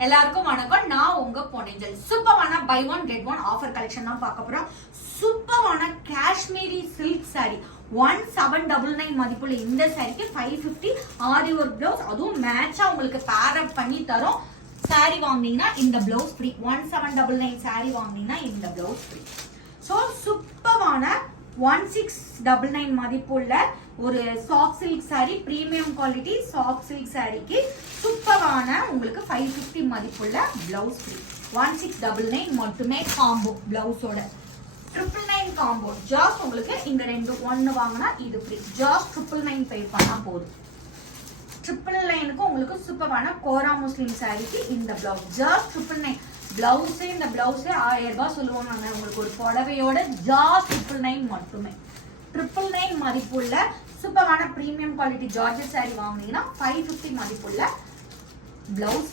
எல்லாருக்கும் வணக்கம். நான் உங்க பொன்னேஞ்சல். சூப்பரான buy one get one offer collection தான் பார்க்க போறோம். சூப்பரான காஷ்மீரி சில்க் சாரி 1799 மதிப்புள்ள இந்த சாரிக்கு 550 ஆரி ஒர்க் பிளவுஸ், அதுவும் மேட்சா உங்களுக்கு பேர் அப் பண்ணி தரோம். சாரி வாங்குனீங்கன்னா இந்த பிளவுஸ் ஃப்ரீ. 1799 சாரி வாங்குனீங்கன்னா இந்த பிளவுஸ் ஃப்ரீ. ஸோ சூப்பரான 1699 மதிப்புள்ள ஒரு soft silk sorry, premium quality soft silk சாரிக்கு சூப்பரான உங்களுக்கு 550 மதிப்புள்ள பிளவுஸ் ஃப்ரீ. 1699 மட்டுமே காம்போ பிளவுஸோட. 999 காம்போ ஜாஸ்ட் உங்களுக்கு இங்க ரெண்டு ஒன்னு வாங்கினா இது ஃப்ரீ. ஜாஸ்ட் 999 பே பண்ணா போதும். 999க்கு உங்களுக்கு சூப்பரான கோரா முஸ்லிம் சாரிக்கு இந்த பிளவுஸ் ஜாஸ்ட் 999. பிளவுஸே இந்த பிளவுஸே 1000 ரூபாய் சொல்லுவோம் நாங்க. உங்களுக்கு ஒரு புடவையோட ஜாஸ்ட் 999 மட்டுமே. 999 மதிப்புள்ள சூப்பரான பிரீமியம் குவாலிட்டி ஜார்ஜெட் சாரி வாங்குனீங்கன்னா 550 மதிப்புள்ள பிளவுஸ்